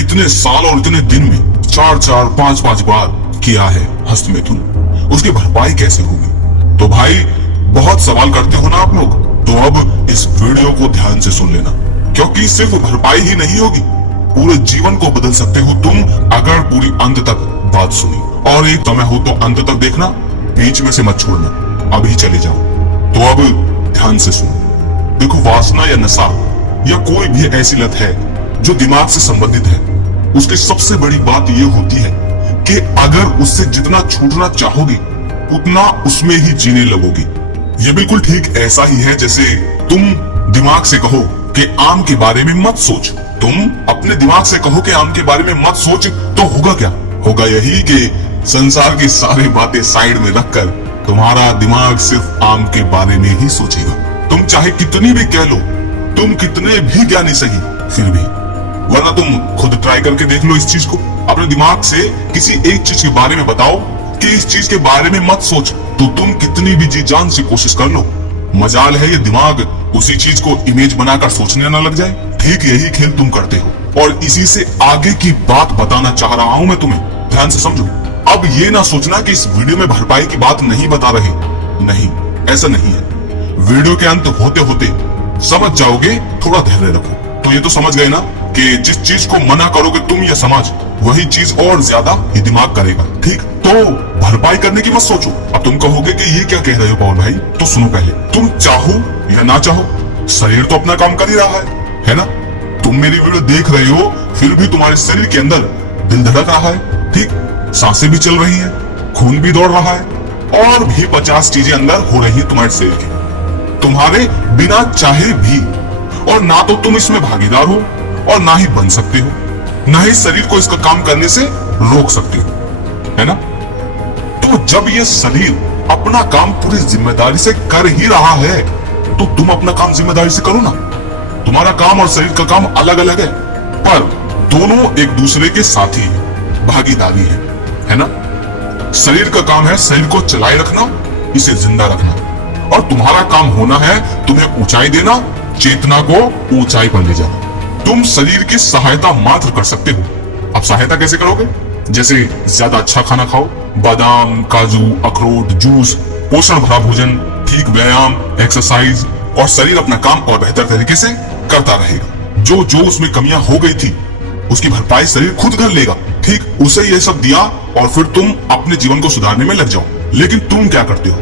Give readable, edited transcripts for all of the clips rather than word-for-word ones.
इतने साल और इतने दिन में 4-4, 5-5 बार किया है हस्तमैथुन, उसकी भरपाई कैसे होगी? तो भाई बहुत सवाल करते हो ना आप लोग, तो अब इस वीडियो को ध्यान से सुन लेना, क्योंकि सिर्फ भरपाई ही नहीं होगी, पूरे जीवन को बदल सकते हो तुम अगर पूरी अंत तक बात सुनी। और एक समय हो तो अंत तक देखना, बीच में से मत छोड़ना, अभी चले जाओ। तो अब ध्यान से सुनो। देखो, वासना या नशा या कोई भी ऐसी लत है जो दिमाग से संबंधित है, उसकी सबसे बड़ी बात यह होती है कि अगर उससे जितना छूटना चाहोगे उतना उसमें ही जीने लगोगे। ये बिल्कुल ठीक ऐसा ही है जैसे तुम दिमाग से कहो कि आम के बारे में मत सोच। तुम अपने दिमाग से कहो कि आम के बारे में मत सोच, तो होगा क्या? होगा यही कि संसार की सारी बातें साइड में रखकर तुम्हारा दिमाग सिर्फ आम के बारे में ही सोचेगा। तुम चाहे कितनी भी कह लो, तुम कितने भी ज्ञानी सही, फिर भी, वरना तुम खुद ट्राई करके देख लो इस चीज को। अपने दिमाग से किसी एक चीज के बारे में बताओ कि इस चीज के बारे में मत सोच, तो तुम कितनी भी जी जान से कोशिश कर लो, मजाल है ये दिमाग उसी चीज को इमेज बनाकर सोचने न लग जाए। ठीक यही खेल तुम करते हो और इसी से आगे की बात बताना चाह रहा हूं मैं तुम्हें, ध्यान से समझो। अब ये ना सोचना कि इस वीडियो में भरपाई की बात नहीं बता रहे, नहीं, ऐसा नहीं है। वीडियो के अंत होते होते समझ जाओगे, थोड़ा धैर्य रखो। तो ये तो समझ गए ना कि जिस चीज को मना करोगे तुम या समाज, वही चीज और ज्यादा ही दिमाग करेगा। ठीक, तो भरपाई करने की मत सोचो। अब तुम कहोगे कि ये क्या कह रहे हो पवन भाई, तो सुनो पहले, तुम चाहो या ना चाहो, शरीर तो अपना काम कर ही रहा है ना? तुम मेरी वीडियो देख रहे हो, फिर भी तुम्हारे शरीर के अंदर दिल धड़क रहा है, ठीक, सांसें भी चल रही हैं, खून भी दौड़ रहा है और भी 50 चीजें अंदर हो रही है तुम्हारे शरीर की, तुम्हारे बिना चाहे भी। और ना तो तुम इसमें भागीदार हो और ना ही बन सकते हो, ना ही शरीर को इसका काम करने से रोक सकते हो, है ना? तो जब ये शरीर अपना काम पूरी जिम्मेदारी से कर ही रहा है, तो तुम अपना काम जिम्मेदारी से करो ना। तुम्हारा काम और शरीर का काम अलग अलग है, पर दोनों एक दूसरे के साथी हैं, भागीदारी है ना? शरीर का काम है शरीर को चलाए रखना, इसे जिंदा रखना, और तुम्हारा काम होना है तुम्हें ऊंचाई देना, चेतना को ऊंचाई पर ले जाना। तुम शरीर की सहायता मात्र कर सकते हो। अब सहायता कैसे करोगे? जैसे ज्यादा अच्छा खाना खाओ, बादाम, काजू, अखरोट, जूस, पोषण भरा भोजन, ठीक व्यायाम, एक्सरसाइज, और शरीर अपना काम और बेहतर तरीके से करता रहेगा। जो जो उसमें कमियां हो गई थी उसकी भरपाई शरीर खुद कर लेगा। ठीक, उसे ये सब दिया और फिर तुम अपने जीवन को सुधारने में लग जाओ। लेकिन तुम क्या करते हो?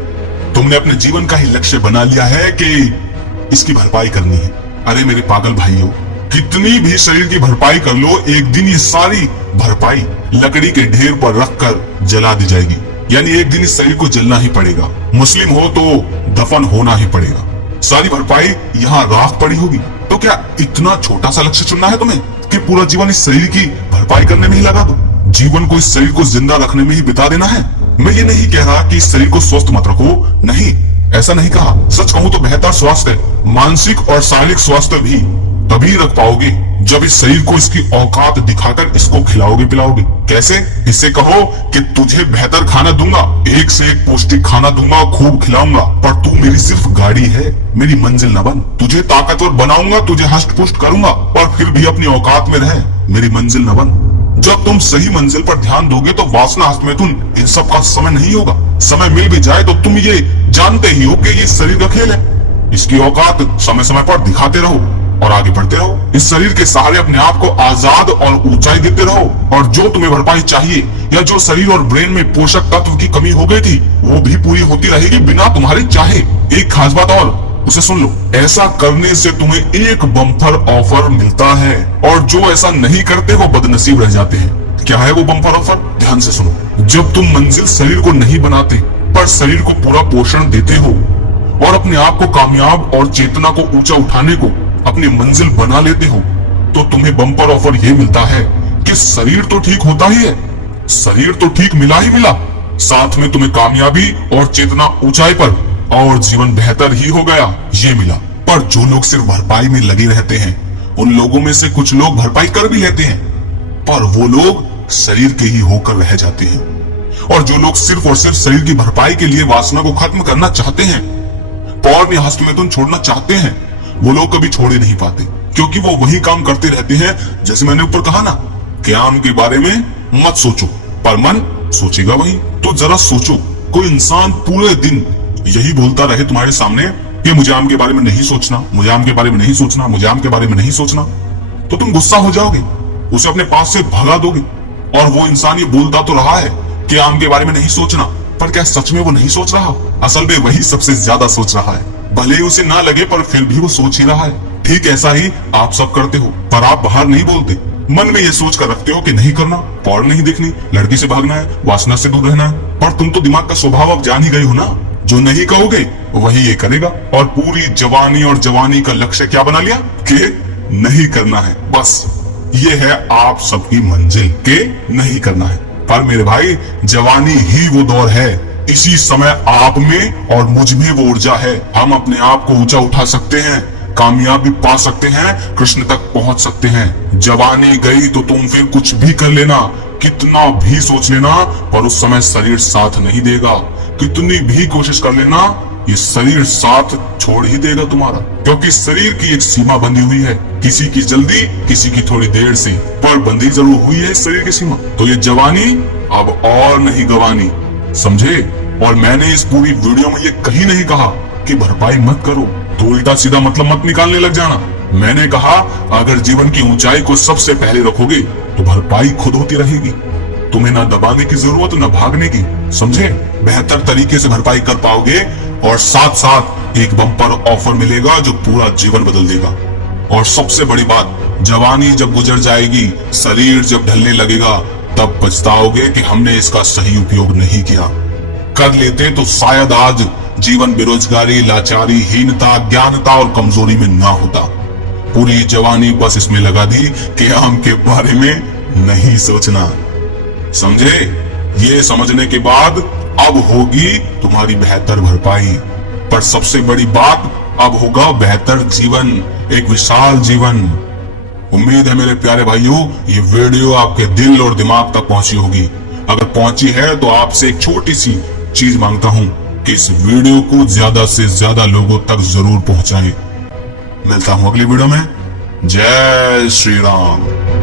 तुमने अपने जीवन का ही लक्ष्य बना लिया है कि इसकी भरपाई करनी है। अरे मेरे पागल भाइयों, कितनी भी शरीर की भरपाई कर लो, एक दिन ये सारी भरपाई लकड़ी के ढेर पर रखकर जला दी जाएगी। यानी एक दिन इस शरीर को जलना ही पड़ेगा। मुस्लिम हो तो दफन होना ही पड़ेगा। सारी भरपाई यहाँ राख पड़ी होगी। तो क्या इतना छोटा सा लक्ष्य चुनना है तुम्हें कि पूरा जीवन इस शरीर की भरपाई करने में ही लगा दो? जीवन को इस शरीर को जिंदा रखने में ही बिता देना है? मैं ये नहीं कह रहा कि इस शरीर को स्वस्थ मत रखो, नहीं, ऐसा नहीं कहा। सच कहूँ तो बेहतर स्वास्थ्य, मानसिक और शारीरिक स्वास्थ्य भी तभी रख पाओगे जब इस शरीर को इसकी औकात दिखाकर इसको खिलाओगे पिलाओगे। कैसे? इससे कहो कि तुझे बेहतर खाना दूंगा, एक से एक पौष्टिक खाना दूंगा, खूब खिलाऊंगा, पर तू मेरी सिर्फ गाड़ी है, मेरी मंजिल न बन। तुझे ताकतवर बनाऊंगा, तुझे हष्ट पुष्ट करूंगा, पर फिर भी अपनी औकात में रहे, मेरी मंजिल न बन। जब तुम सही मंजिल पर ध्यान दोगे तो वासना, हस्तमैथुन, इन सब का समय नहीं होगा। समय मिल भी जाए तो तुम ये जानते ही हो कि ये शरीर का खेल है। इसकी औकात समय समय पर दिखाते रहो और आगे बढ़ते रहो। इस शरीर के सहारे अपने आप को आजाद और ऊंचाई देते रहो, और जो तुम्हें भरपाई चाहिए या जो शरीर और ब्रेन में पोषक तत्व की कमी हो गई थी, वो भी पूरी होती रहेगी बिना तुम्हारे चाहे। एक खास बात और, उसे सुन लो, ऐसा करने से तुम्हें एक बम्पर ऑफर मिलता है, और जो ऐसा नहीं करते वो बदनसीब रह जाते हैं। क्या है वो बम्पर ऑफर? ध्यान से सुनो। जब तुम मंजिल शरीर को नहीं बनाते पर शरीर को पूरा पोषण देते हो और अपने आप को कामयाब और चेतना को ऊंचा उठाने को अपनी मंजिल बना लेते हो, तो तुम्हें बम्पर ऑफर ये मिलता है कि शरीर तो ठीक होता ही है, शरीर तो ठीक मिला ही मिला, साथ में तुम्हें कामयाबी और चेतना ऊंचाई पर और जीवन बेहतर ही हो गया, ये मिला। पर जो लोग सिर्फ भरपाई में लगे रहते हैं, उन लोगों में से कुछ लोग भरपाई कर भी लेते हैं, पर वो लोग शरीर के ही होकर रह जाते हैं। और जो लोग सिर्फ और सिर्फ शरीर की भरपाई के लिए वासना को खत्म करना चाहते हैं, पौर में हस्तमैथुन छोड़ना चाहते हैं, वो लोग कभी छोड़ ही नहीं पाते, क्योंकि वो वही काम करते रहते हैं। जैसे मैंने ऊपर कहा ना, क्याम के बारे में मत सोचो, पर मन सोचेगा वही। तो जरा सोचो, कोई इंसान पूरे दिन यही बोलता रहे तुम्हारे सामने कि मुझे आम के बारे में नहीं सोचना, मुझे आम के बारे में नहीं सोचना, मुझे आम के बारे में नहीं सोचना, तो तुम गुस्सा हो जाओगे, उसे अपने पास से भगा दोगे। और वो इंसान ये बोलता तो रहा है कि आम के बारे में नहीं सोचना, पर क्या सच में वो नहीं सोच रहा? असल में वही सबसे ज्यादा सोच रहा है, भले ही उसे ना लगे पर फिर भी वो सोच ही रहा है। ठीक ऐसा ही आप सब करते हो, पर आप बाहर नहीं बोलते। मन में ये सोच कर रखते हो कि नहीं करना, पौड़ नहीं देखनी, लड़की से भागना है, वासना से दूर रहना है। पर तुम तो दिमाग का स्वभाव अब जान ही गए हो ना, जो नहीं कहोगे वही ये करेगा। और पूरी जवानी और जवानी का लक्ष्य क्या बना लिया कि नहीं करना है। बस ये है आप सबकी मंजिल के नहीं करना है। पर मेरे भाई, जवानी ही वो दौर है, इसी समय आप में और मुझ में वो ऊर्जा है। हम अपने आप को ऊंचा उठा सकते हैं, कामयाबी पा सकते हैं, कृष्ण तक पहुंच सकते हैं। जवानी गई तो तुम फिर कुछ भी कर लेना, कितना भी सोच लेना, पर उस समय शरीर साथ नहीं देगा। कितनी भी कोशिश कर लेना, ये शरीर साथ छोड़ ही देगा तुम्हारा, क्योंकि शरीर की एक सीमा बंधी हुई है, किसी की जल्दी, किसी की थोड़ी देर से, पर बंधी जरूर हुई है शरीर की सीमा। तो ये जवानी अब और नहीं गवानी, समझे? और मैंने इस पूरी वीडियो में ये कहीं नहीं कहा कि भरपाई मत करो, तो उल्टा सीधा मतलब मत निकालने लग जाना। मैंने कहा अगर जीवन की ऊंचाई को सबसे पहले रखोगे तो भरपाई खुद होती रहेगी। तुम्हें ना दबाने की जरूरत, ना भागने की, समझे? बेहतर तरीके से भरपाई कर पाओगे और साथ साथ एक बम्पर ऑफर मिलेगा जो पूरा जीवन बदल देगा। और सबसे बड़ी बात, जवानी जब गुजर जाएगी, शरीर जब ढलने लगेगा, तब पछताओगे कि हमने इसका सही उपयोग नहीं किया। कर लेते तो शायद आज जीवन बेरोजगारी, लाचारी, हीनता, अज्ञानता और कमजोरी में ना होता। पूरी जवानी बस इसमें लगा दी कि आम के बारे में नहीं सोचना, समझे? ये समझने के बाद अब होगी तुम्हारी बेहतर भरपाई। पर सबसे बड़ी बात, अब होगा बेहतर जीवन, एक विशाल जीवन। उम्मीद है मेरे प्यारे भाइयों, ये वीडियो आपके दिल और दिमाग तक पहुंची होगी। अगर पहुंची है तो आपसे एक छोटी सी चीज मांगता हूं कि इस वीडियो को ज्यादा से ज्यादा लोगों तक जरूर पहुंचाएं। मिलता हूं अगली वीडियो में। जय श्री राम।